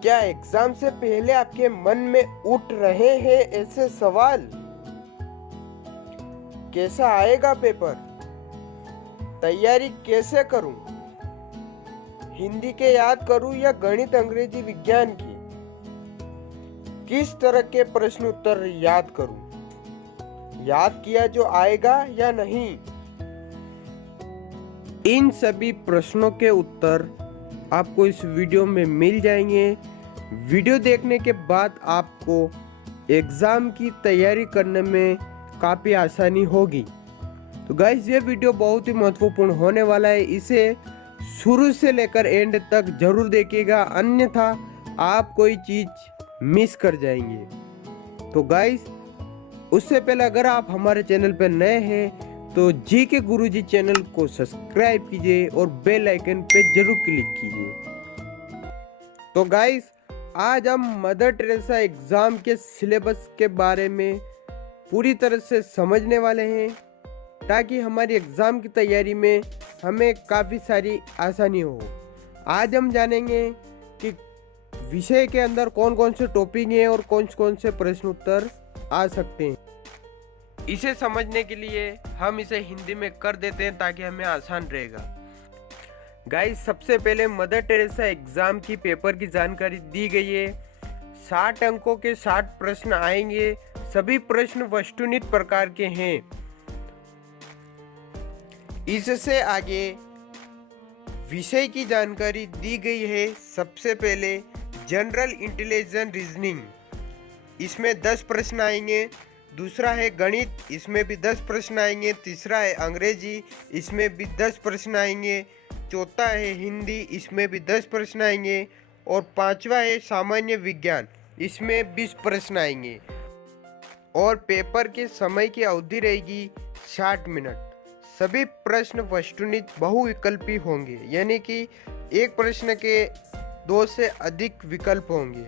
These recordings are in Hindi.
क्या एग्जाम से पहले आपके मन में उठ रहे हैं ऐसे सवाल? कैसा आएगा पेपर? तैयारी कैसे करूं? हिंदी के याद करूं या गणित, अंग्रेजी, विज्ञान की? किस तरह के प्रश्न उत्तर याद करूं? याद किया जो आएगा या नहीं? इन सभी प्रश्नों के उत्तर आपको इस वीडियो में मिल जाएंगे। वीडियो देखने के बाद आपको एग्ज़ाम की तैयारी करने में काफ़ी आसानी होगी। तो गाइस, ये वीडियो बहुत ही महत्वपूर्ण होने वाला है। इसे शुरू से लेकर एंड तक जरूर देखिएगा, अन्यथा आप कोई चीज़ मिस कर जाएंगे। तो गाइस, उससे पहले अगर आप हमारे चैनल पर नए हैं तो जी के गुरुजी चैनल को सब्सक्राइब कीजिए और बेल आइकन पे जरूर क्लिक कीजिए। तो गाइस, आज हम मदर टेरेसा एग्जाम के सिलेबस के बारे में पूरी तरह से समझने वाले हैं, ताकि हमारी एग्जाम की तैयारी में हमें काफ़ी सारी आसानी हो। आज हम जानेंगे कि विषय के अंदर कौन कौन से टॉपिक हैं और कौन कौन से प्रश्न उत्तर आ सकते हैं। इसे समझने के लिए हम इसे हिंदी में कर देते हैं ताकि हमें आसान रहेगा। गाइस, सबसे पहले मदर टेरेसा एग्जाम की पेपर की जानकारी दी गई है। 60 अंकों के 60 प्रश्न आएंगे। सभी प्रश्न वस्तुनिष्ठ प्रकार के हैं। इससे आगे विषय की जानकारी दी गई है। सबसे पहले जनरल इंटेलिजेंस रीजनिंग, इसमें 10 प्रश्न आएंगे। दूसरा है गणित, इसमें भी 10 प्रश्न आएंगे। तीसरा है अंग्रेजी, इसमें भी 10 प्रश्न आएंगे। चौथा है हिंदी, इसमें भी 10 प्रश्न आएंगे। और पांचवा है सामान्य विज्ञान, इसमें 20 प्रश्न आएंगे। और पेपर के समय की अवधि रहेगी 60 मिनट। सभी प्रश्न वस्तुनिष्ठ बहुविकल्पी होंगे, यानी कि एक प्रश्न के 2 से अधिक विकल्प होंगे।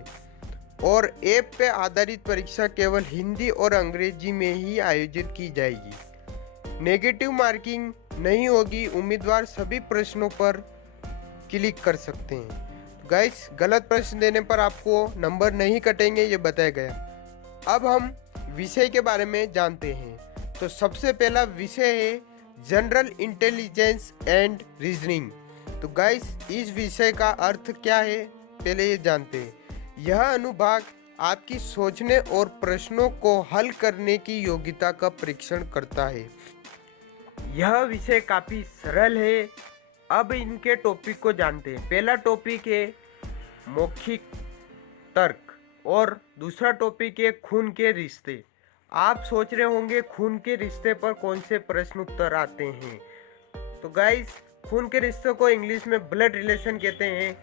और ऐप पे आधारित परीक्षा केवल हिंदी और अंग्रेजी में ही आयोजित की जाएगी। नेगेटिव मार्किंग नहीं होगी। उम्मीदवार सभी प्रश्नों पर क्लिक कर सकते हैं। गाइस, गलत प्रश्न देने पर आपको नंबर नहीं कटेंगे, ये बताया गया। अब हम विषय के बारे में जानते हैं। तो सबसे पहला विषय है जनरल इंटेलिजेंस एंड रीजनिंग। तो गाइस, इस विषय का अर्थ क्या है पहले ये जानते हैं। यह अनुभाग आपकी सोचने और प्रश्नों को हल करने की योग्यता का परीक्षण करता है। यह विषय काफ़ी सरल है। अब इनके टॉपिक को जानते हैं। पहला टॉपिक है मौखिक तर्क और दूसरा टॉपिक है खून के रिश्ते। आप सोच रहे होंगे खून के रिश्ते पर कौन से प्रश्न उत्तर आते हैं। तो गाइस, खून के रिश्ते को इंग्लिश में ब्लड रिलेशन कहते हैं।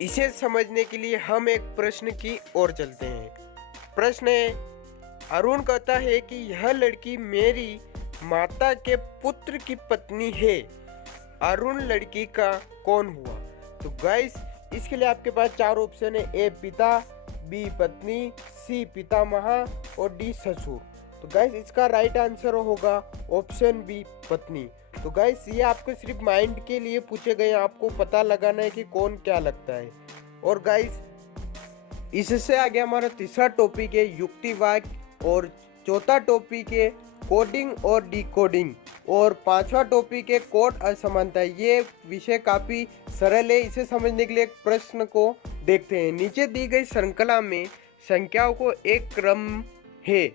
इसे समझने के लिए हम एक प्रश्न की ओर चलते हैं। प्रश्न है, अरुण कहता है कि यह लड़की मेरी माता के पुत्र की पत्नी है। अरुण लड़की का कौन हुआ? तो गाइस, इसके लिए आपके पास 4 ऑप्शन है। ए पिता, बी पत्नी, सी पितामह और डी ससुर। तो गाइस, इसका राइट आंसर होगा ऑप्शन बी पत्नी। तो गाइस, ये आपके सिर्फ माइंड के लिए पूछे गए, आपको पता लगाना है कि कौन क्या लगता है। और गाइस, इससे आगे हमारा तीसरा टॉपिक है युक्तिवाद और चौथा टॉपिक है कोडिंग और डिकोडिंग और पांचवा टॉपिक है कोड असमानता। ये विषय काफ़ी सरल है। इसे समझने के लिए एक प्रश्न को देखते हैं। नीचे दी गई श्रृंखला में संख्याओं को एक क्रम है,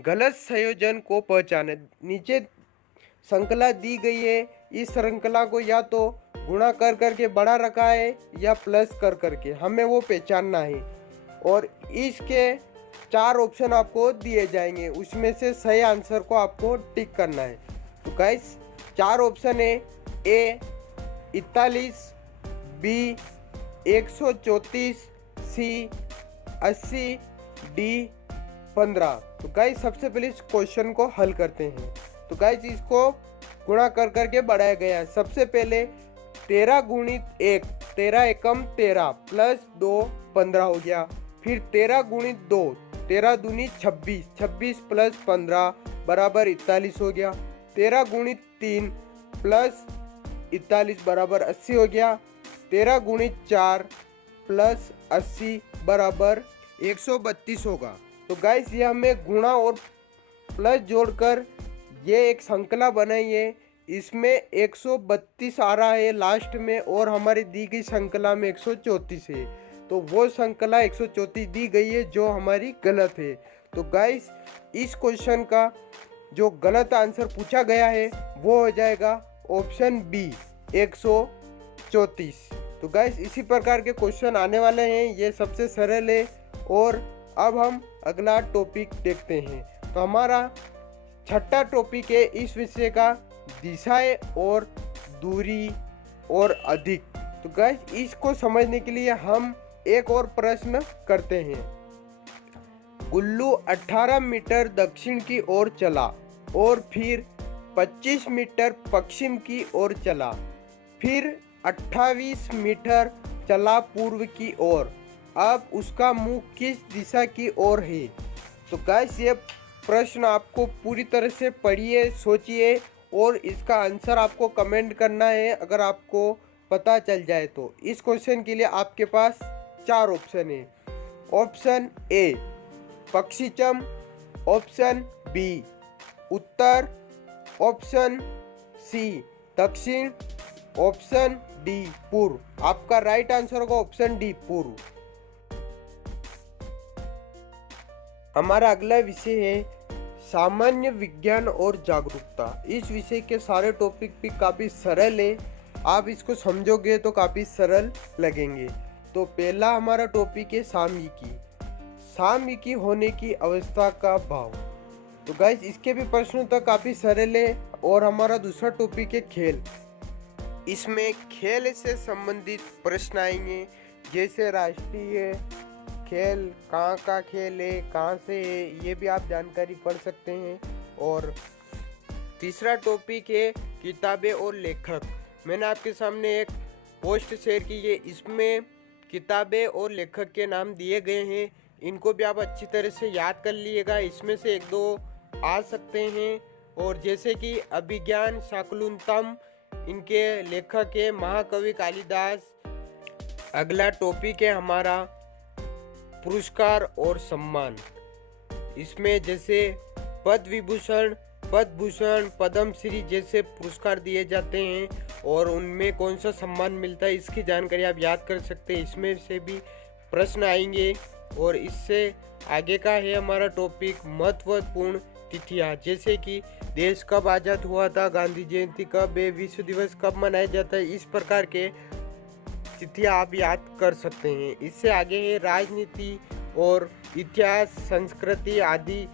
गलत संयोजन को पहचाने। नीचे श्रृंखला दी गई है। इस श्रृंखला को या तो गुणा कर करके बड़ा रखा है या प्लस कर करके, हमें वो पहचानना है। और इसके 4 ऑप्शन आपको दिए जाएंगे, उसमें से सही आंसर को आपको टिक करना है। तो गाइस, 4 ऑप्शन है। ए 41, बी 134, सी 80, डी 15। तो गाइस, सबसे पहले इस क्वेश्चन को हल करते हैं। तो गाइस, इसको गुणा कर करके बढ़ाया गया है। सबसे पहले 13 गुणित 1, 13 एकम 13 प्लस 2 15 हो गया। फिर 13 गुणित 2, 13 दूनी 26, 26 प्लस 15 बराबर 41 हो गया। 13 गुणित 3 प्लस 41 बराबर 80 हो गया। 13 गुणित 4 प्लस 80 बराबर 132 होगा। तो गाइस ये हमें गुणा और प्लस जोड़कर ये एक संख्या बनाई है, इसमें 132 आ रहा है लास्ट में और हमारी दी गई संख्या में 134 है, तो वो संख्या 134 दी गई है जो हमारी गलत है। तो गाइस इस क्वेश्चन का जो गलत आंसर पूछा गया है वो हो जाएगा ऑप्शन बी 134। तो गाइस इसी प्रकार के क्वेश्चन आने वाले हैं, ये सबसे सरल है। और अब हम अगला टॉपिक देखते हैं। तो हमारा छठा टॉपिक है इस विषय का दिशाएं और दूरी और अधिक। तो गाइस इसको समझने के लिए हम एक और प्रश्न करते हैं। गुल्लू 18 मीटर दक्षिण की ओर चला और फिर 25 मीटर पश्चिम की ओर चला, फिर 28 मीटर चला पूर्व की ओर। अब उसका मुंह किस दिशा की ओर है? तो गाइस ये प्रश्न आपको पूरी तरह से पढ़िए, सोचिए और इसका आंसर आपको कमेंट करना है अगर आपको पता चल जाए तो। इस क्वेश्चन के लिए आपके पास 4 ऑप्शन है। ऑप्शन ए पश्चिम, ऑप्शन बी उत्तर, ऑप्शन सी दक्षिण, ऑप्शन डी पूर्व। आपका राइट आंसर होगा ऑप्शन डी पूर्व। हमारा अगला विषय है सामान्य विज्ञान और जागरूकता। इस विषय के सारे टॉपिक भी काफ़ी सरल है, आप इसको समझोगे तो काफ़ी सरल लगेंगे। तो पहला हमारा टॉपिक है सामयिकी। सामयिकी होने की अवस्था का भाव। तो गाइस इसके भी प्रश्न तो काफ़ी सरल है। और हमारा दूसरा टॉपिक है खेल। इसमें खेल से संबंधित प्रश्न आएंगे, जैसे राष्ट्रीय खेल कहाँ का खेल है, कहाँ से है, ये भी आप जानकारी पढ़ सकते हैं। और तीसरा टॉपिक है किताबें और लेखक। मैंने आपके सामने एक पोस्ट शेयर की है, इसमें किताबें और लेखक के नाम दिए गए हैं, इनको भी आप अच्छी तरह से याद कर लीजिएगा। इसमें से एक दो आ सकते हैं, और जैसे कि अभिज्ञान शाकुंतलम, इनके लेखक है महाकवि कालिदास। अगला टॉपिक है हमारा पुरस्कार और सम्मान। इसमें जैसे पद्म विभूषण, पद्म भूषण, पद्मश्री जैसे पुरस्कार दिए जाते हैं और उनमें कौन सा सम्मान मिलता है, इसकी जानकारी आप याद कर सकते हैं। इसमें से भी प्रश्न आएंगे। और इससे आगे का है हमारा टॉपिक महत्वपूर्ण तिथियां, जैसे कि देश कब आज़ाद हुआ था, गांधी जयंती कब है, विश्व दिवस कब मनाया जाता है, इस प्रकार के तिथियां आप याद कर सकते हैं। इससे आगे है राजनीति और इतिहास, संस्कृति आदि।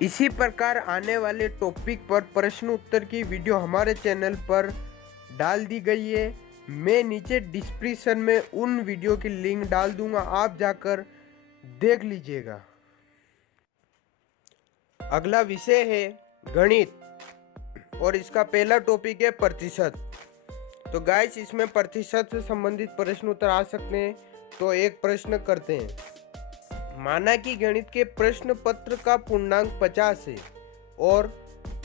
इसी प्रकार आने वाले टॉपिक पर प्रश्न उत्तर की वीडियो हमारे चैनल पर डाल दी गई है। मैं नीचे डिस्क्रिप्शन में उन वीडियो की लिंक डाल दूंगा, आप जाकर देख लीजिएगा। अगला विषय है गणित और इसका पहला टॉपिक है प्रतिशत। तो गाइस इसमें प्रतिशत से संबंधित प्रश्न उत्तर आ सकते हैं। तो एक प्रश्न करते हैं। माना कि गणित के प्रश्न पत्र का पूर्णांक 50 है और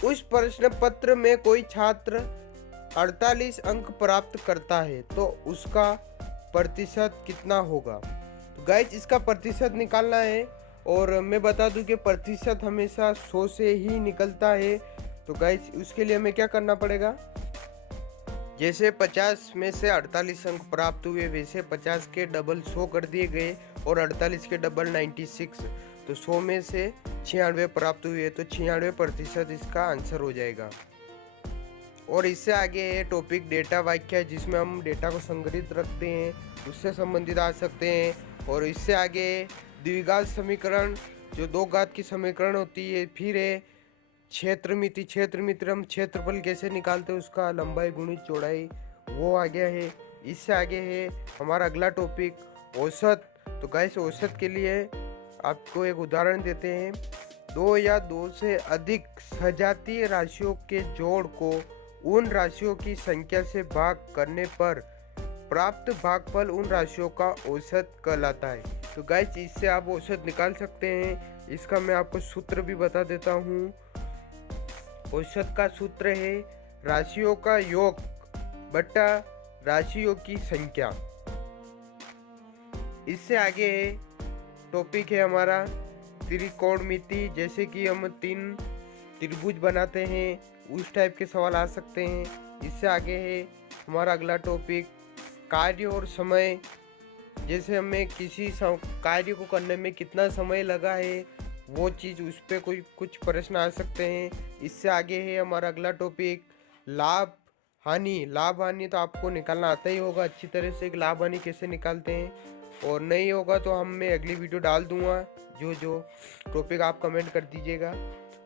उस प्रश्न पत्र में कोई छात्र 48 अंक प्राप्त करता है, तो उसका प्रतिशत कितना होगा? तो गाइस इसका प्रतिशत निकालना है, और मैं बता दूं कि प्रतिशत हमेशा 100 से ही निकलता है। तो गाइस उसके लिए हमें क्या करना पड़ेगा, जैसे 50 में से 48 अंक प्राप्त हुए, वैसे 50 के डबल 100 कर दिए गए और 48 के डबल 96, तो 100 में से 96 प्राप्त हुए, तो 96% इसका आंसर हो जाएगा। और इससे आगे है टॉपिक डेटा वाक्य, जिसमें हम डेटा को संग्रहित रखते हैं, उससे संबंधित आ सकते हैं। और इससे आगे द्विघात समीकरण, जो 2 घात की समीकरण होती है। फिर है क्षेत्रमिति। क्षेत्रमिति हम क्षेत्रफल कैसे निकालते हैं, उसका लंबाई गुणित चौड़ाई, वो आ गया है। इससे आगे है हमारा अगला टॉपिक औसत। तो गाइस औसत के लिए आपको एक उदाहरण देते हैं। 2 या 2 से अधिक सजातीय राशियों के जोड़ को उन राशियों की संख्या से भाग करने पर प्राप्त भागफल उन राशियों का औसत कहलाता है। तो गाइस इससे आप औसत निकाल सकते हैं। इसका मैं आपको सूत्र भी बता देता हूँ। औसत का सूत्र है राशियों का योग बटा राशियों की संख्या। इससे आगे है टॉपिक है हमारा त्रिकोणमिति, जैसे कि हम 3 त्रिभुज बनाते हैं उस टाइप के सवाल आ सकते हैं। इससे आगे है हमारा अगला टॉपिक कार्य और समय, जैसे हमें किसी कार्य को करने में कितना समय लगा है वो चीज़, उस पर कुछ प्रश्न आ सकते हैं। इससे आगे है हमारा अगला टॉपिक लाभ हानि। लाभ हानि तो आपको निकालना आता ही होगा अच्छी तरह से, लाभ हानि कैसे निकालते हैं, और नहीं होगा तो मैं अगली वीडियो डाल दूंगा जो टॉपिक आप कमेंट कर दीजिएगा।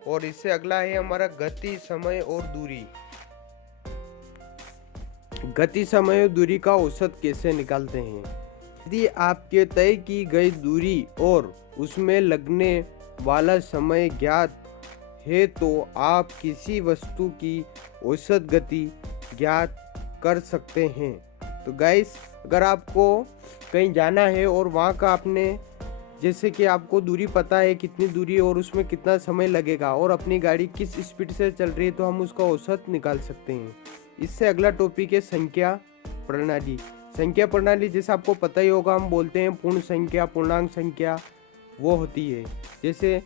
और इससे अगला है हमारा गति, समय और दूरी। गति, समय और दूरी का औसत कैसे निकालते हैं। यदि आपके तय की गई दूरी और उसमें लगने वाला समय ज्ञात है तो आप किसी वस्तु की औसत गति ज्ञात कर सकते हैं। तो गाइस, अगर आपको कहीं जाना है और वहाँ का आपने, जैसे कि आपको दूरी पता है कितनी दूरी और उसमें कितना समय लगेगा और अपनी गाड़ी किस स्पीड से चल रही है, तो हम उसका औसत निकाल सकते हैं। इससे अगला टॉपिक है संख्या प्रणाली। संख्या प्रणाली जैसे आपको पता ही होगा, हम बोलते हैं पूर्ण संख्या, पूर्णांक संख्या वो होती है। जैसे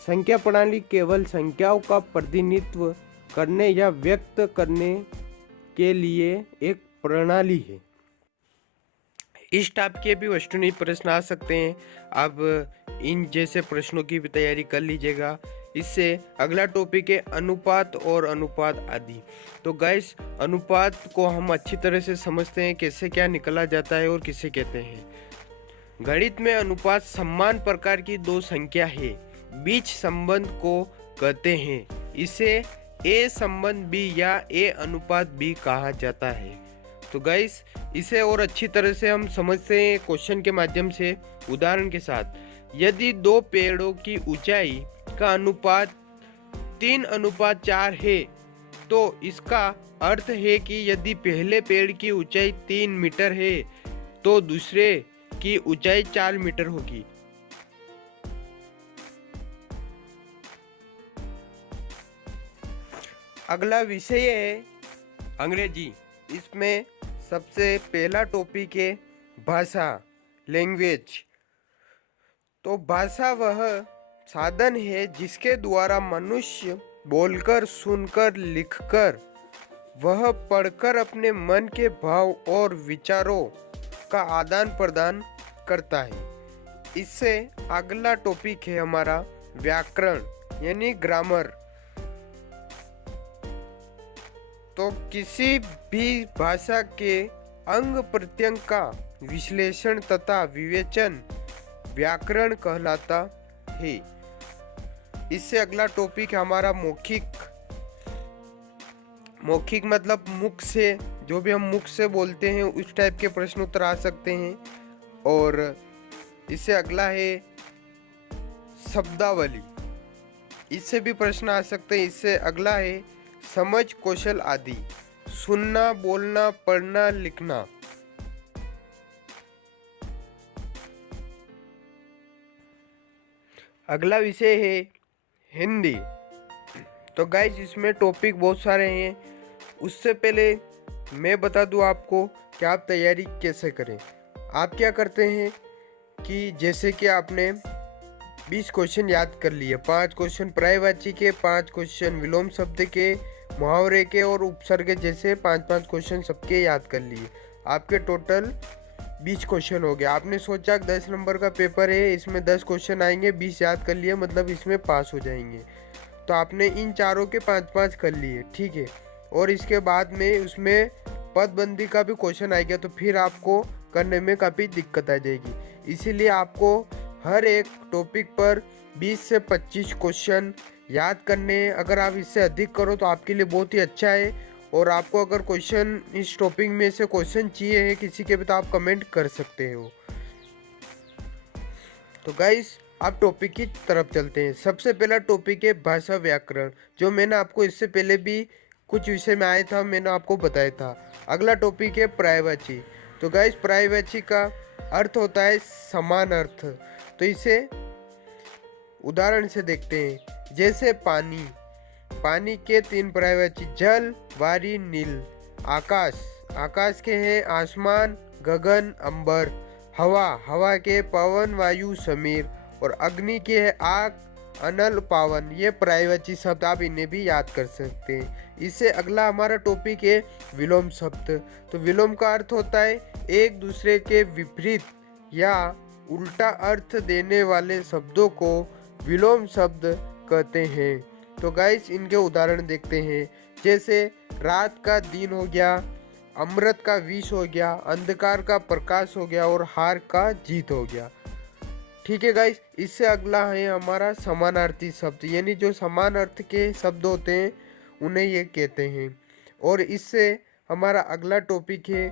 संख्या प्रणाली केवल संख्याओं का प्रतिनिधित्व करने या व्यक्त करने के लिए एक प्रणाली है। इस टाइप के भी वस्तुनिष्ठ प्रश्न आ सकते हैं, आप इन जैसे प्रश्नों की भी तैयारी कर लीजिएगा। इससे अगला टॉपिक है अनुपात और अनुपात आदि। तो गाइस, अनुपात को हम अच्छी तरह से समझते हैं कैसे क्या निकाला जाता है और किसे कहते हैं। गणित में अनुपात समान प्रकार की दो संख्या है, बीच संबंध को कहते हैं। इसे ए संबंध बी या ए अनुपात बी कहा जाता है। तो गाइस, इसे और अच्छी तरह से हम समझते हैं क्वेश्चन के माध्यम से, उदाहरण के साथ। यदि दो पेड़ों की ऊंचाई का अनुपात 3:4 है तो इसका अर्थ है कि यदि पहले पेड़ की ऊंचाई 3 मीटर है तो दूसरे की ऊंचाई 4 मीटर होगी। अगला विषय है अंग्रेजी। इसमें सबसे पहला टॉपिक है भाषा, लैंग्वेज। तो भाषा वह साधन है जिसके द्वारा मनुष्य बोलकर, सुनकर, लिखकर, वह पढ़कर अपने मन के भाव और विचारों का आदान प्रदान करता है। इससे अगला टॉपिक है हमारा व्याकरण यानी ग्रामर। तो किसी भी भाषा के अंग प्रत्यंग का विश्लेषण तथा विवेचन व्याकरण कहलाता है। इससे अगला टॉपिक है हमारा मौखिक। मौखिक मतलब मुख से, जो भी हम मुख से बोलते हैं उस टाइप के प्रश्न उत्तर आ सकते हैं। और इससे अगला है शब्दावली, इससे भी प्रश्न आ सकते हैं। इससे अगला है समझ कौशल आदि, सुनना, बोलना, पढ़ना, लिखना। अगला विषय है हिंदी। तो गाइस, इसमें टॉपिक बहुत सारे हैं। उससे पहले मैं बता दूं आपको कि आप तैयारी कैसे करें। आप क्या करते हैं कि जैसे कि आपने 20 क्वेश्चन याद कर लिए, 5 क्वेश्चन पर्यायवाची के, 5 क्वेश्चन विलोम शब्द के, मुहावरे के और उपसर्ग जैसे 5-5 क्वेश्चन सबके याद कर लिए। आपके टोटल 20 क्वेश्चन हो गया। आपने सोचा 10 नंबर का पेपर है, इसमें 10 क्वेश्चन आएंगे, 20 याद कर लिए, मतलब इसमें पास हो जाएंगे। तो आपने इन चारों के 5-5 कर लिए, ठीक है। और इसके बाद में उसमें पदबंदी का भी क्वेश्चन आएगा, तो फिर आपको करने में काफ़ी दिक्कत आ जाएगी। इसीलिए आपको हर एक टॉपिक पर 20 से 25 क्वेश्चन याद करने हैं। अगर आप इससे अधिक करो तो आपके लिए बहुत ही अच्छा है। और आपको अगर क्वेश्चन इस टॉपिक में से क्वेश्चन चाहिए है किसी के भी, तो आप कमेंट कर सकते हो। तो गाइस, आप टॉपिक की तरफ चलते हैं। सबसे पहला टॉपिक है भाषा व्याकरण, जो मैंने आपको इससे पहले भी कुछ विषय में आया था, मैंने आपको बताया था। अगला टॉपिक है पर्यायवाची। तो गाइस, पर्यायवाची का अर्थ होता है समान अर्थ। तो इसे उदाहरण से देखते हैं। जैसे पानी, पानी के 3 पर्यायवाची, जल, वारी, नील। आकाश, आकाश के हैं आसमान, गगन, अंबर। हवा, हवा के पवन, वायु, समीर। और अग्नि के है आग, अनल, पावन। ये पर्यायवाची शब्द, आप इन्हें भी याद कर सकते हैं। इससे अगला हमारा टॉपिक है विलोम शब्द। तो विलोम का अर्थ होता है एक दूसरे के विपरीत या उल्टा अर्थ देने वाले शब्दों को विलोम शब्द कहते हैं। तो गाइस इनके उदाहरण देखते हैं, जैसे रात का दिन हो गया, अमृत का विष हो गया, अंधकार का प्रकाश हो गया और हार का जीत हो गया। ठीक है गाइस, इससे अगला है हमारा समानार्थी शब्द, यानी जो समान अर्थ के शब्द होते हैं उन्हें ये कहते हैं। और इससे हमारा अगला टॉपिक है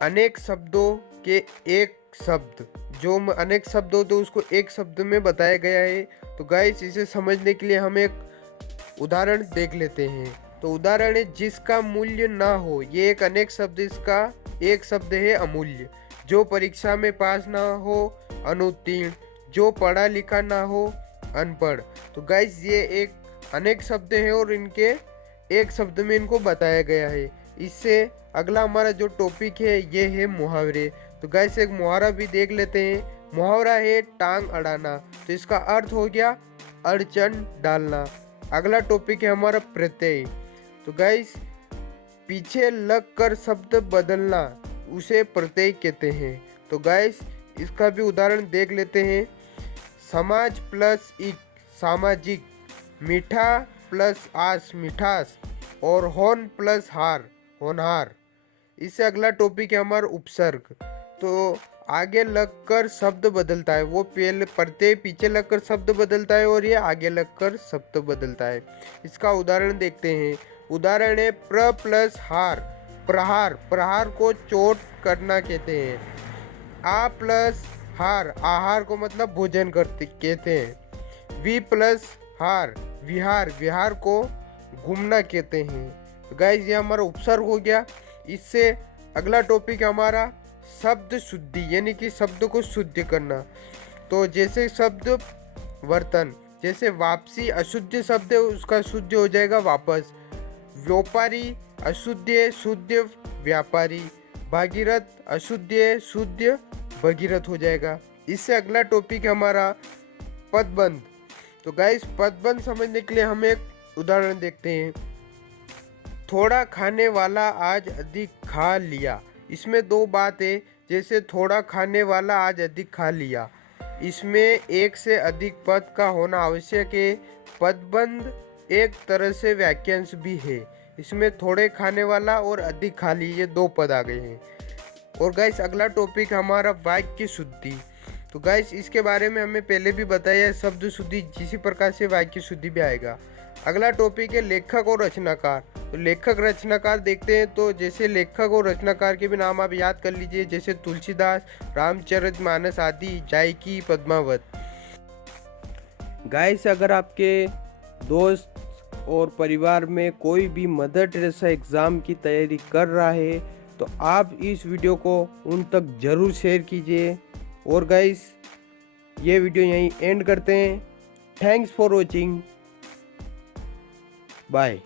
अनेक शब्दों के एक शब्द। जो अनेक शब्द होते हैं उसको एक शब्द में बताया गया है। तो गाइस इसे समझने के लिए हम एक उदाहरण देख लेते हैं। तो उदाहरण है जिसका मूल्य ना हो, ये एक अनेक शब्द, इसका एक शब्द है अमूल्य। जो परीक्षा में पास ना हो, अनुत्तीर्ण। जो पढ़ा लिखा ना हो, अनपढ़। तो गाइस ये एक अनेक शब्द हैं और इनके एक शब्द में इनको बताया गया है। इससे अगला हमारा जो टॉपिक है ये है मुहावरे। तो गाइस एक मुहावरा भी देख लेते हैं। मुहावरा है टांग अड़ाना, तो इसका अर्थ हो गया अड़चन डालना। अगला टॉपिक है हमारा प्रत्यय। तो गाइस पीछे लग कर शब्द बदलना, उसे प्रत्यय कहते हैं। तो गाइस इसका भी उदाहरण देख लेते हैं। समाज प्लस इक, सामाजिक। मीठा प्लस आस, मिठास। और होन प्लस हार, होनहार। इससे अगला टॉपिक है हमारा उपसर्ग। तो आगे लगकर शब्द बदलता है, वो पहले प्रत्यय पीछे लगकर शब्द बदलता है और ये आगे लगकर शब्द बदलता है। इसका उदाहरण देखते हैं। उदाहरण है प्र प्लस हार, प्रहार। प्रहार को चोट करना कहते हैं। आ प्लस हार, आहार को मतलब भोजन करते कहते हैं। वी प्लस हार, विहार। विहार को घूमना कहते हैं। तो गाइस ये हमारा उपसर्ग हो गया। इससे अगला टॉपिक हमारा शब्द शुद्धि, यानी कि शब्द को शुद्ध करना। तो जैसे शब्द वर्तन, जैसे वापसी अशुद्ध शब्द है, उसका शुद्ध हो जाएगा वापस। व्यापारी अशुद्ध है, शुद्ध व्यापारी। भागीरथ अशुद्ध है, शुद्ध भगीरथ हो जाएगा। इससे अगला टॉपिक हमारा पदबंध। तो गाइस पदबंध समझने के लिए हम एक उदाहरण देखते हैं। थोड़ा खाने वाला आज अधिक खा लिया। इसमें दो बात है, जैसे थोड़ा खाने वाला आज अधिक खा लिया, इसमें एक से अधिक पद का होना आवश्यक है। पदबंध एक तरह से वाक्यांश भी है। इसमें थोड़े खाने वाला और अधिक खा ली, ये दो पद आ गए हैं। और गाइस अगला टॉपिक हमारा वाक्य शुद्धि। तो गाइस इसके बारे में हमें पहले भी बताया है, शब्द शुद्धि जिसी प्रकार से वाक्य शुद्धि भी आएगा। अगला टॉपिक है लेखक और रचनाकार। तो लेखक रचनाकार देखते हैं। तो जैसे लेखक और रचनाकार के भी नाम आप याद कर लीजिए, जैसे तुलसीदास, रामचरितमानस आदि, जायकी, पद्मावत। गाइस अगर आपके दोस्त और परिवार में कोई भी मदर टेरेसा एग्ज़ाम की तैयारी कर रहा है तो आप इस वीडियो को उन तक ज़रूर शेयर कीजिए। और गाइस ये वीडियो यहीं एंड करते हैं। Thanks for watching, bye.